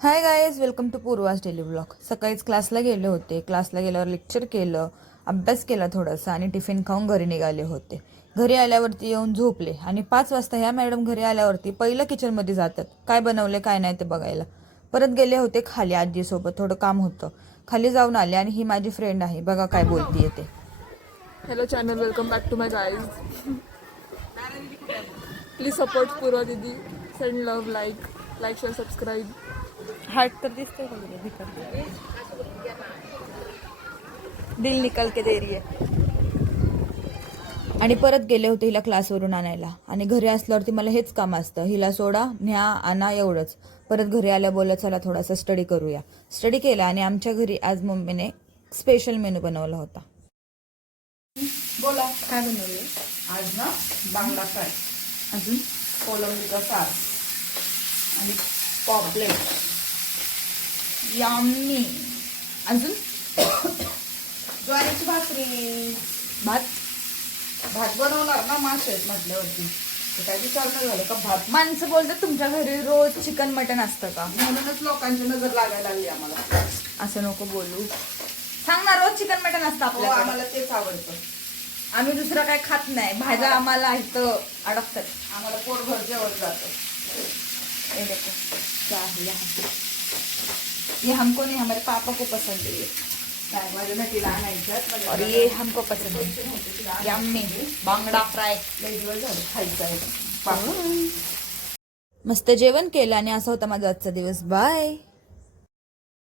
High guys, welcome to Purvaj daily blog. सकाळीच क्लासला गेले होते. क्लासला गेल्यावर लेक्चर केलं, अभ्यास केला थोडासा आणि टिफिन खाऊन घरी निघाले होते. घरी आल्यावरती येऊन झोपले आणि 5 वाजता ह्या मॅडम घरी आल्यावरती पहिलं किचनमध्ये जातात, काय बनवले काय नाही ते बघायला. परत गेले होते खाली आजीसोबत, थोडं काम होतं. खाली जाऊन आले आणि ही माझी फ्रेंड आहे, बघा काय बोलतीये ते. Hello channel, welcome back to my guys. Please support Purva Didi. Send love, like, share, subscribe. Heart तर दिसतंय का दिल निकल के दे रही है. आणि परत गेले होते हिला क्लासवरून आणायला आणि घरी असल्यावरती मला हेच काम असतं, हिला सोडा न्या आणा एवढंच. परत घरी आल्या बोलत चला थोडासा स्टडी करूया. स्टडी केला आणि आमच्या घरी आज मम्मीने स्पेशल मेनू बनवला होता. बोला काय बनवले आज ना? बांगडा फ्राय, अजून कोलंबीचा सार आणि पॉपलेट. यम्मी. अजून ज्वारीची भाकरी. भात. भात बनवणार ना, मासे आहेत म्हटल्यावरती ते काय विचारणं झालं का भात. माणसं बोलतात तुमच्या घरी रोज चिकन मटन असतं का? म्हणूनच लोकांची नजर लागायला लागली आम्हाला. असं नको बोलू. सांग ना, रोज चिकन मटन असतं हो, आपल्याला. आम्हाला तेच आवडतं. आम्ही दुसरं काय खात नाही. भाज्या आम्हाला इथं अडकतात. आम्हाला पोटभर जेवण जातं. ये देखो क्या है यहाँ. ये हमको नहीं, हमारे पापा को पसंद है ये. काय माझ्या नटीला आणायच्यात और ये हमको पसंद है. यम्मी बांगडा फ्राय. लई दिवस झाले खायचं आहे. मस्त जेवण केलं आणि असा होता माझा आजचा दिवस. बाय.